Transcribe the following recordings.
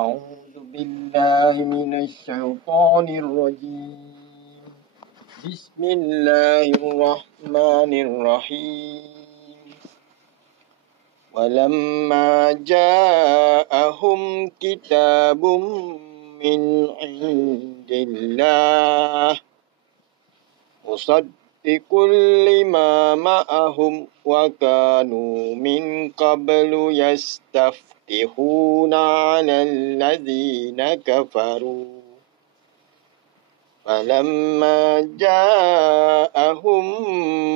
أعوذ بالله من الشيطان الرجيم. بسم الله الرحمن الرحيم. ولما جاءهم كتاب من عند الله مصدق لما معهم وكانوا من قبل يستفتحون على الذين كفروا فلما جاءهم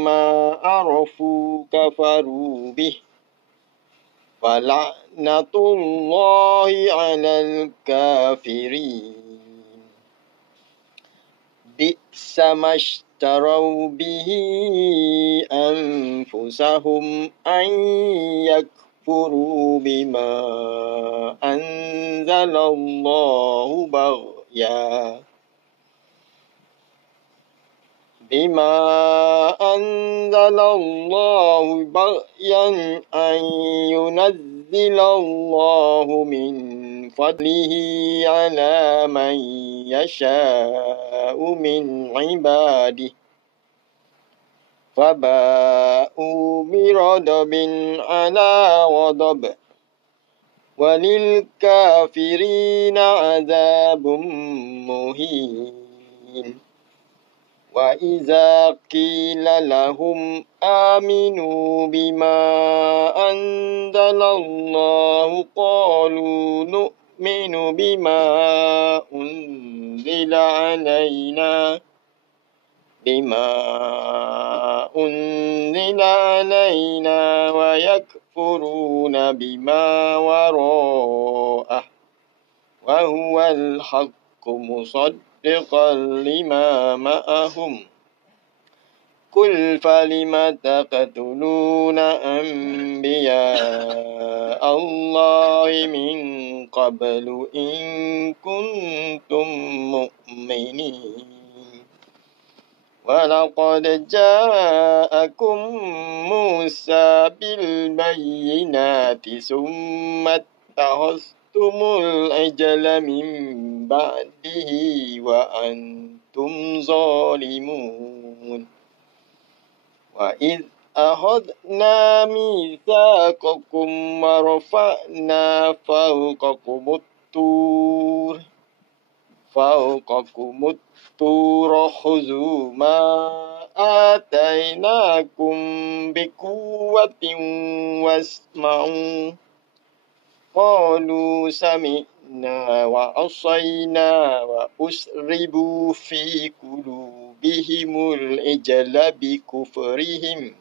ما عرفوا كفروا به فلعنة الله على الكافرين. بئس ما اشتروا به أنفسهم أن يكفروا بما أنزل الله بغيا أن ينزل الله من فضله على من يشاء من عباده فباءوا بغضب على غضب وللكافرين عذاب مهين. وإذا قيل لهم آمنوا بما أنزل الله قالوا نؤمن بما أنزل علينا ويكفرون بما وراءه وهو الحق مصدقا لما معهم. قل فلم تقتلون أنبياء الله من قبل إن كنتم مؤمنين. ولقد جاءكم موسى بالبينات ثم اتخذتم العجل من بعده وأنتم ظالمون. وإذ أخذنا ميثاقكم ورفعنا فوقكم الطور خذوا ما آتيناكم بقوة واسمعوا. قالوا سمعنا وعصينا وأشربوا في قلوبهم العجل بكفرهم.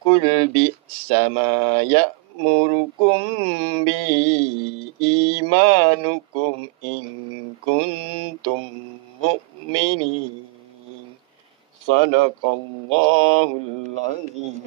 قل بئس ما يأمركم به إيمانكم إن كنتم مؤمنين. صدق الله العظيم.